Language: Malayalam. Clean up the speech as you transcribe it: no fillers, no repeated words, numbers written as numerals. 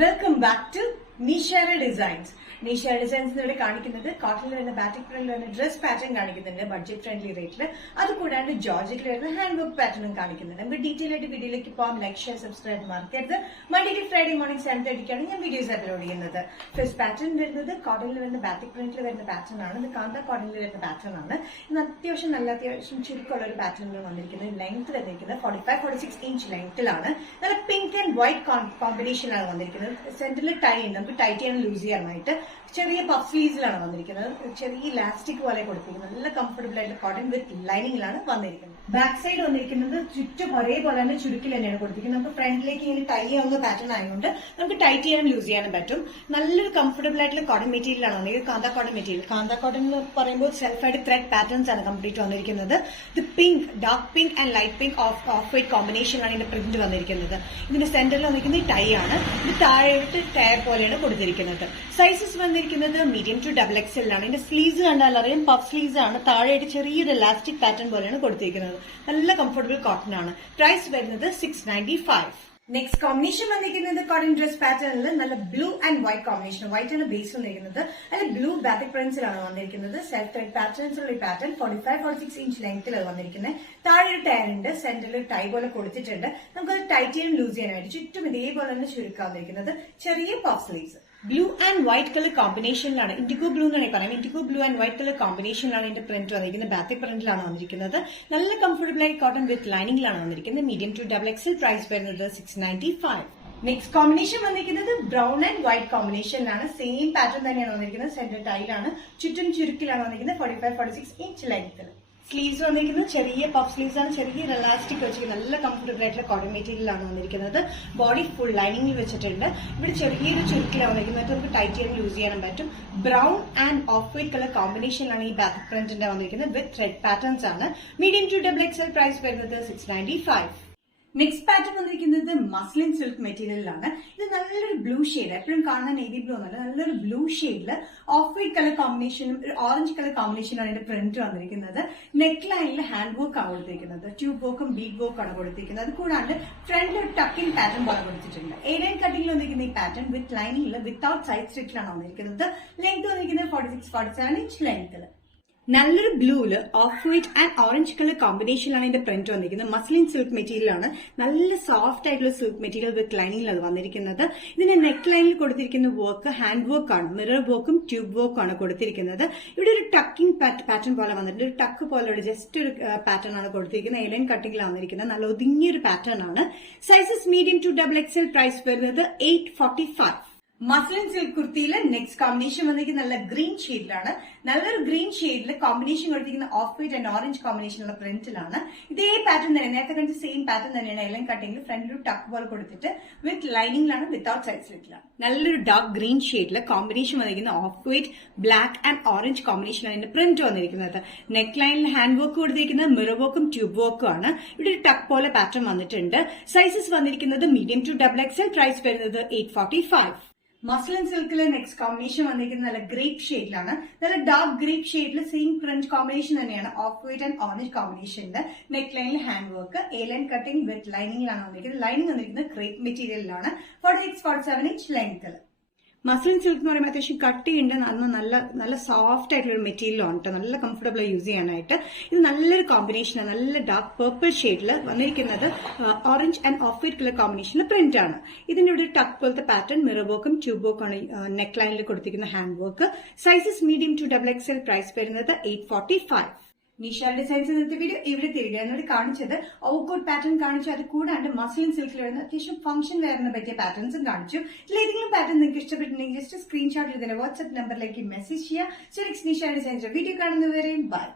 Welcome back to Nishara designs. Nishara designs ഇവിടെ കാണിക്കുന്നത് കോട്ടണിൽ വരുന്ന ബാറ്റിക് പ്രിന്റിൽ വരുന്ന ഡ്രസ് പാറ്റേൺ കാണിക്കുന്നുണ്ട് ബഡ്ജറ്റ് ഫ്രണ്ട്ലി റേറ്റിൽ. അത് കൂടാണ്ട് ജോർജറ്റിൽ വരുന്ന ഹാൻഡ് വർക്ക് പാറ്റേണും കാണിക്കുന്നുണ്ട്. നമുക്ക് ഡീറ്റെയിൽ ആയിട്ട് വീഡിയോയിലേക്ക് പോകാം. ലൈക്ക്, ഷെയർ, സബ്സ്ക്രൈബ് മറക്കരുത്. മൺഡേ ടു ഫ്രൈഡേ മോർണിംഗ് 7:30 ഞാൻ വീഡിയോസ് അപ്ലോഡ് ചെയ്യുന്നത്. ഫസ്റ്റ് പാറ്റേൺ വരുന്നത് കോട്ടണിൽ വരുന്ന ബാറ്റിക് പ്രിന്റിൽ വരുന്ന പാറ്റേൺ ആണ്. ഇത് കാന്ത കോട്ടണിൽ വരുന്ന പാറ്റേൺ ആണ്. ഇന്ന് അത്യാവശ്യം ചുരുക്കമുള്ള ഒരു പാറ്റേണിൽ വന്നിരിക്കുന്നത്. ലെങ്ത് വന്നിരിക്കുന്നത് 45-46 ഇഞ്ച് ലെങ്ത്തിലാണ്. നല്ല പിങ്ക് ആൻഡ് വൈറ്റ് കോമ്പിനേഷനിലാണ് വന്നിരിക്കുന്നത്. സെന്ററിൽ ടൈ ഉണ്ട്, നമുക്ക് ടൈറ്റ് ചെയ്യാൻ ലൂസ് ചെയ്യാനായിട്ട്. ചെറിയ പഫ് സ്ലീവ്സിലാണ് വന്നിരിക്കുന്നത്. ചെറിയ ഇലാസ്റ്റിക് പോലെ കൊടുത്തിരിക്കുന്നത്. നല്ല കംഫർട്ടബിൾ ആയിട്ട് കോട്ടൺ വിത്ത് ലൈനിങ്ങിലാണ് വന്നിരിക്കുന്നത്. ബാക്ക് സൈഡ് വന്നിരിക്കുന്നത് ചുറ്റും ഒരേപോലെ തന്നെ ചുരുക്കിൽ തന്നെയാണ് കൊടുത്തിരിക്കുന്നത്. നമുക്ക് ഫ്രണ്ടിലേക്ക് ഇങ്ങനെ ടൈ ആവുന്ന പാറ്റേൺ ആയതുകൊണ്ട് നമുക്ക് ടൈറ്റ് ചെയ്യാനും ലൂസ് ചെയ്യാനും പറ്റും. നല്ലൊരു കംഫർട്ടബിൾ ആയിട്ടുള്ള കോട്ടൺ മെറ്റീരിയലാണ് വന്നിരിക്കുന്നത്. കാന്ത കോട്ടൺ മെറ്റീരിയൽ. കാന്ത കോട്ടൺ എന്ന് പറയുമ്പോൾ സെൽഫായിട്ട് ത്രെഡ് പാറ്റേൺസ് ആണ് കംപ്ലീറ്റ് വന്നിരിക്കുന്നത്. ഇത് pink, dark pink and light pink off white കോമ്പിനേഷനിലാണ് ഇതിന്റെ പ്രിന്റ് വന്നിരിക്കുന്നത്. ഇതിന്റെ സെന്ററിൽ വന്നിരിക്കുന്നത് ടൈ ആണ്. ഇത് താഴെയായിട്ട് ടയർ പോലെയാണ് കൊടുത്തിരിക്കുന്നത്. സൈസസ് വന്നിരിക്കുന്നത് മീഡിയം ടു XXL ആണ്. ഇതിന്റെ സ്ലീവ്സ് കണ്ടാൽ അറിയാം, പഫ് സ്ലീവ്സ് ആണ്. താഴെയായിട്ട് ചെറിയൊരു ഇലാസ്റ്റിക് പാറ്റേൺ പോലെയാണ് കൊടുത്തിരിക്കുന്നത്. നല്ല കംഫർട്ടബിൾ കോട്ടൺ ആണ്. പ്രൈസ് വരുന്നത് 695. നെക്സ്റ്റ് കോമ്പിനേഷൻ വന്നിരിക്കുന്നത് കോട്ടൺ ഡ്രസ് പാറ്റേണിൽ നല്ല blue and white combination. White ആണ് ബേസ് വന്നിരിക്കുന്നത്. അതിൽ ബ്ലൂ ബാറ്റിക് പ്രിന്റ്സിലാണ് വന്നിരിക്കുന്നത്. സെൽഫ് ടൈപ്പ് പാറ്റേൺസ് ഉള്ള ഈ പാറ്റേൺ 45-46 ഇഞ്ച് ലെങ്ത്തിലാണ് വന്നിരിക്കുന്നത്. താഴെ ഒരു ടയർ ഉണ്ട്, സെന്ററിൽ ടൈ പോലെ കൊടുത്തിട്ടുണ്ട്. നമുക്കത് ടൈറ്റ് ചെയ്യാനും ലൂസ് ചെയ്യാനായിട്ട് ചുറ്റും ഇതേപോലെ തന്നെ ചുരുക്കാൻ വന്നിരിക്കുന്നത്. ചെറിയ puff sleeves. Blue and white colour കോമ്പിനേഷനിലാണ്, ഇൻഡിഗോ ബ്ലൂ എന്നാണ് പറയുന്നത്. Indigo blue and white colour കോമ്പിനേഷനിലാണ് ഇതിന്റെ പ്രിന്റ് വന്നിരിക്കുന്നത്. ബാറ്റിക് പ്രിന്റിലാണ് വന്നിരിക്കുന്നത്. നല്ല കംഫർട്ടബിൾ ആയി കോട്ടൺ വിത്ത് ലൈനിങ്ങിലാണ് വന്നിരിക്കുന്നത്. Medium to XXL. പ്രൈസ് വരുന്നത് 695. നെക്സ്റ്റ് കോമ്പിനേഷൻ വന്നിരിക്കുന്നത് ബ്രൗൺ ആൻഡ് വൈറ്റ് കോമ്പിനേഷനിലാണ്. സെയിം പാറ്റേൺ തന്നെയാണ് വന്നിരിക്കുന്നത്. സെന്റർ ടൈലാണ്, ചുറ്റും ചുരുക്കിലാണ് വന്നിരിക്കുന്നത്. 45-46 ഇഞ്ച് ലെങ്ത്തിൽ. സ്ലീവ്സ് വന്നിരിക്കുന്നത് ചെറിയ പഫ് സ്ലീവ്സ് ആണ്. ചെറിയ ഇലാസ്റ്റിക് വെച്ചിരിക്കുന്നത്. നല്ല കംഫർട്ടബിൾ ആയിട്ടുള്ള കോട്ടൺ മെറ്റീരിയലാണ് വന്നിരിക്കുന്നത്. ബോഡി ഫുൾ ലൈനിങ്ങിൽ വെച്ചിട്ടുണ്ട്. ഇവിടെ ചെറിയൊരു ചുരുക്കിലാണ് വന്നിരിക്കുന്നത്. നമുക്ക് ടൈറ്റ് ചെയ്യാനും ലൂസ് ചെയ്യാനും പറ്റും. Brown and off white colour കോമ്പിനേഷനിലാണ് ഈ ബാക്ക് പ്രിന്റിന്റെ വന്നിരിക്കുന്നത്. വിത്ത് ത്രെഡ് പാറ്റേൺസ് ആണ്. Medium to XXL. പ്രൈസ് വരുന്നത് 695. നെക്സ്റ്റ് പാറ്റേൺ വന്നിരിക്കുന്നത് മസ്ലിൻ സിൽക്ക് മെറ്റീരിയലിലാണ്. ഇത് നല്ലൊരു ബ്ലൂ ഷെയ്ഡ്, എപ്പോഴും കാണുന്ന നേവി ബ്ലൂ എന്നല്ല, നല്ലൊരു ബ്ലൂ ഷെയ്ഡില് ഓഫ് വൈറ്റ് കളർ കോമ്പിനേഷനും ഒരു ഓറഞ്ച് കളർ കോമ്പിനേഷനാണ് ഇതിന്റെ പ്രിന്റ് വന്നിരിക്കുന്നത്. നെക്ക് ലൈനിൽ ഹാൻഡ് വർക്ക് ആണ് കൊടുത്തിരിക്കുന്നത്. ട്യൂബ് വർക്കും ബീഡ് വർക്കും ആണ് കൊടുത്തിരിക്കുന്നത്. അത് കൂടാണ്ട് ഫ്രണ്ടിൽ ഒരു ടക്കിംഗ് പാറ്റേൺ പോലെ കൊടുത്തിട്ടുണ്ട്. ഏരിയൻ കട്ടിംഗിൽ വന്നിരിക്കുന്ന ഈ പാറ്റേൺ വിത്ത് ലൈനിങ്ങിൽ വിത്തൌട്ട് സൈഡ് സ്റ്റിച്ചിലാണ് വന്നിരിക്കുന്നത്. ലെങ്ത് വന്നിരിക്കുന്നത് 46-47 ഇഞ്ച് ലെങ്ത്തിൽ. നല്ലൊരു ബ്ലൂല് off white and orange colour കോമ്പിനേഷനിലാണ് ഇതിന്റെ പ്രിന്റ് വന്നിരിക്കുന്നത്. മസ്ലിൻ സിൽക്ക് മെറ്റീരിയലാണ്. നല്ല സോഫ്റ്റ് ആയിട്ടുള്ള സിൽക്ക് മെറ്റീരിയൽ വിത്ത് ലൈനിങ്ങിൽ അത് വന്നിരിക്കുന്നത്. ഇതിന്റെ നെക്ക് ലൈനിൽ കൊടുത്തിരിക്കുന്ന വർക്ക് ഹാൻഡ് വർക്ക് ആണ്. മിറർ വർക്കും ട്യൂബ് വർക്കും ആണ് കൊടുത്തിരിക്കുന്നത്. ഇവിടെ ഒരു ടക്കിംഗ് പാറ്റേൺ പോലെ വന്നിട്ടുണ്ട്. ഒരു ടക്ക് പോലെ ജസ്റ്റ് ഒരു പാറ്റേൺ ആണ് കൊടുത്തിരിക്കുന്നത്. എലൈൻ കട്ടിംഗിലാണ് വന്നിരിക്കുന്നത്. നല്ല ഒതുങ്ങിയൊരു പാറ്റേൺ ആണ്. Sizes medium to XXL. Price വരുന്നത് 845. മസ്ലിൻ സിൽക്ക് കുർത്തിയിലെ നെക്സ്റ്റ് കോമ്പിനേഷൻ വന്നിരിക്കുന്നത് നല്ല ഗ്രീൻ ഷെയ്ഡിലാണ്. നല്ലൊരു ഗ്രീൻ ഷെയ്ഡിൽ കോമ്പിനേഷൻ കൊടുത്തിരിക്കുന്ന ഓഫ് വൈറ്റ് ആൻഡ് ഓറഞ്ച് കോമ്പിനേഷനുള്ള പ്രിന്റിലാണ്. ഇതേ പാറ്റേൺ തന്നെ, നേരത്തെ കണ്ട സെയിം പാറ്റേൺ തന്നെയാണ്. എല്ലാം കട്ടിംഗിൽ ഫ്രണ്ടിൽ ടക്ക് പോലെ കൊടുത്തിട്ട് വിത്ത് ലൈനിങ്ങിലാണ്, വിത്തൌട്ട് സൈഡ് സ്ലിറ്റിലാണ്. നല്ലൊരു ഡാർക്ക് ഗ്രീൻ ഷെയ്ഡിൽ കോമ്പിനേഷൻ വന്നിരിക്കുന്ന off white, black and orange കോമ്പിനേഷനാണ് ഇതിന്റെ പ്രിന്റ് വന്നിരിക്കുന്നത്. നെക്ക് ലൈനിൽ ഹാൻഡ് വർക്ക് കൊടുത്തിരിക്കുന്നത് മിറർ വർക്കും ട്യൂബ് വർക്കും ആണ്. ഇവിടെ ഒരു ടക്ക് പോലെ പാറ്റേൺ വന്നിട്ടുണ്ട്. സൈസസ് വന്നിരിക്കുന്നത് മീഡിയം ടു XXL. പ്രൈസ് വരുന്നത് 845. മസ്ലിൻ സിൽക്കിലെ നെക്സ്റ്റ് കോമ്പിനേഷൻ വന്നിരിക്കുന്നത് നല്ല ഗ്രേപ്പ് ഷെയ്ഡിലാണ്. നല്ല ഡാർക്ക് ഗ്രേപ്പ് ഷെയ്ഡിൽ സെയിം പ്രിന്റ് കോമ്പിനേഷൻ തന്നെയാണ്. ഓഫ് വൈറ്റ് ആൻഡ് ഓറഞ്ച് കോമ്പിനേഷനിൽ നെക്ക് ലൈനിൽ hand work, A line cutting with ലൈനിങ്ങിലാണ് വന്നിരിക്കുന്നത്. ലൈനിങ് വന്നിരിക്കുന്നത് ക്രേപ്പ് മെറ്റീരിയലിലാണ്. 46-47 ഇഞ്ച് ലെങ്ത്തിൽ. മസ്ലിൻ സിൽക്ക് എന്ന് പറയുമ്പോൾ അത്യാവശ്യം കട്ടിയുണ്ട്. നല്ല സോഫ്റ്റ് ആയിട്ടുള്ള ഒരു മെറ്റീരിയലാണ് കേട്ടോ. നല്ല കംഫർട്ടബിൾ യൂസ് ചെയ്യാനായിട്ട്. ഇത് നല്ലൊരു കോമ്പിനേഷനാണ്. നല്ല ഡാർക്ക് പേർപ്പിൾ ഷെയ്ഡിൽ വന്നിരിക്കുന്നത്. Orange and off white colour കോമ്പിനേഷനിലെ പ്രിന്റ് ആണ്. ഇതിന്റെ ഒരു ടക്ക് പോലത്തെ പാറ്റേൺ മിറർ വർക്കും ട്യൂബ് വർക്കും ആണ് നെക്ക് ലൈനിൽ കൊടുത്തിരിക്കുന്ന hand work. Sizes medium to XXL. Price വരുന്നത് 845. നിഷാര ഡിസൈൻസ് ഇന്നത്തെ വീഡിയോ ഇവിടെ തിരികെ കാണിച്ചത് ഔട്ട്കോട്ട് പാറ്റേൺ കാണിച്ചു. അത് കൂടാണ്ട് മസ്ലിൻ സിൽക്കിൽ വരുന്ന അത്യാവശ്യം ഫംഗ്ഷൻ വെയറിന് പറ്റിയ പാറ്റേൺസും കാണിച്ചു. ഇതിലേതെങ്കിലും പാറ്റേൺ നിങ്ങൾക്ക് ഇഷ്ടപ്പെട്ടിട്ടുണ്ടെങ്കിൽ ജസ്റ്റ് സ്ക്രീൻഷോട്ട് ഇതിന്റെ വാട്സ്ആപ്പ് നമ്പറിലേക്ക് മെസ്സേജ് ചെയ്യുക. സോ നെക്സ്റ്റ് നിഷാര ഡിസൈൻസിന്റെ വീഡിയോ കാണുന്നവരെയും ബൈ.